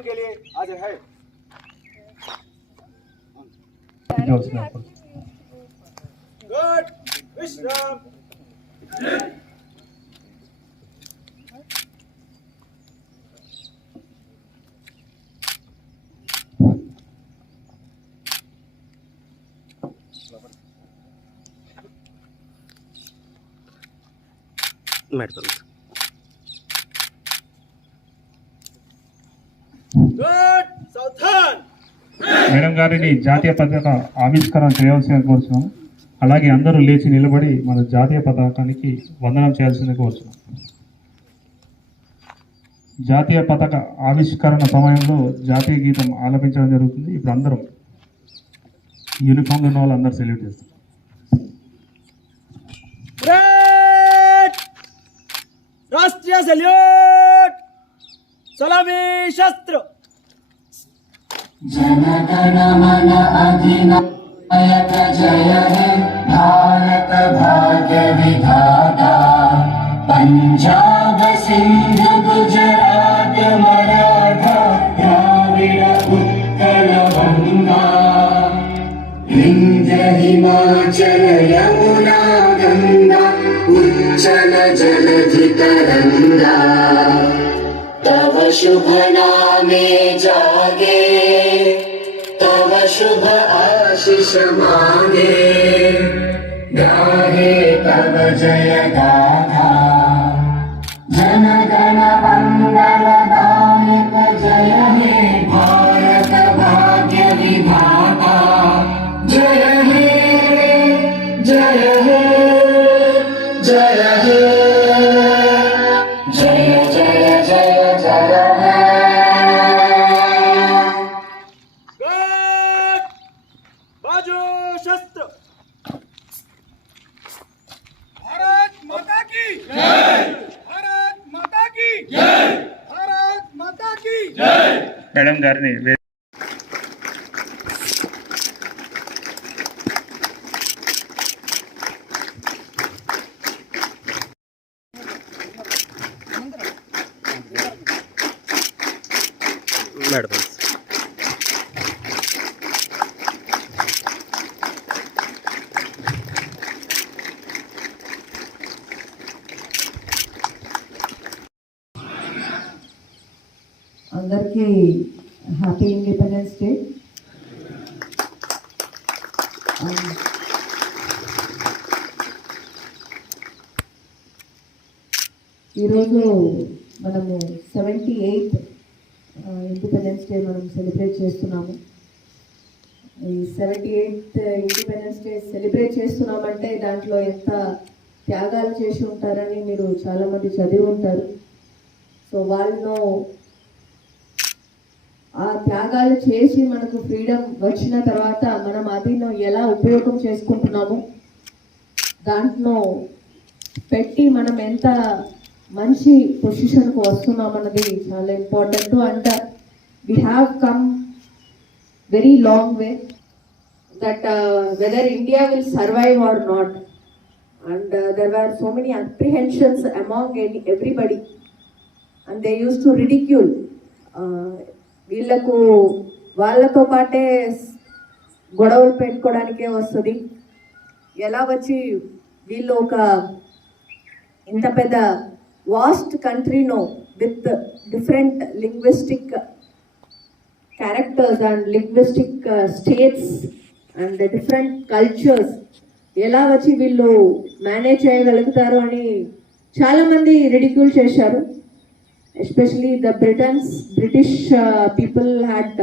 सम्मेलन के लिए हाजिर है। गुड विश्राम। మేడం గారిని జాతీయ పతాక ఆవిష్కరణ చేయవలసిన కోరుచున్నాము. అలాగే అందరూ లేచి నిలబడి మన జాతీయ పతాకానికి వందనం చేయాల్సింది కోరుచున్నాం. జాతీయ పతాక ఆవిష్కరణ సమయంలో జాతీయ గీతం ఆలపించడం జరుగుతుంది. ఇప్పుడు అందరం యూనిఫామ్లో ఉన్న వాళ్ళు అందరూ సెల్యూట్ చేస్తారు. राष्ट्रीय सल्यूट सलामी शस्त्र। जन गण मन अधिनायक जय हे भारत भाग्य विधाता पंजाब सिंध गुजरात मराठा द्राविड़ उत्कल गंगा विंध्य हिमाचल यमुना गंगा उच्चल जलधि तरंगा तव शुभ नामे जागे तव शुभ आशीष मांगे गाहे तव जय गाथा जन गण मंगल दायक जय हे भारत भाग्य विधाता जय हे जय हे जय हे जय जय जय जय हे बाजू शस्त्र। भारत माता की जय। भारत माता की जय। भारत माता की जय। మేడం గారిని మేడం అందరికీ హ్యాపీ ఇండిపెండెన్స్ డే. ఈరోజు మనము 78th ఇండిపెండెన్స్ డే మనం సెలబ్రేట్ చేస్తున్నాము. ఈ 78th ఇండిపెండెన్స్ డే సెలబ్రేట్ చేస్తున్నామంటే దాంట్లో ఎంత త్యాగాలు చేసి ఉంటారని మీరు చాలామంది చదివి ఉంటారు. సో వాళ్ళు ఆ త్యాగాలు చేసి మనకు ఫ్రీడమ్ వచ్చిన తర్వాత మనం అది ఎలా ఉపయోగం చేసుకుంటున్నాము దాంట్లో పెట్టి మనం ఎంత మంచి పొజిషన్కు వస్తున్నాం అన్నది చాలా important. And we have come very long way that whether India will survive or not. And there are so many apprehensions among everybody and they use to ridicule. వీళ్ళకు వాళ్ళతో పాటే గొడవలు పెట్టుకోవడానికే వస్తుంది. ఎలా వచ్చి వీళ్ళు ఒక ఇంత పెద్ద వాస్ట్ కంట్రీనో with different linguistic characters and linguistic states and different cultures ఎలా వచ్చి వీళ్ళు మేనేజ్ చేయగలుగుతారు అని చాలామంది రిడిక్యూల్ చేశారు. Especially the British people had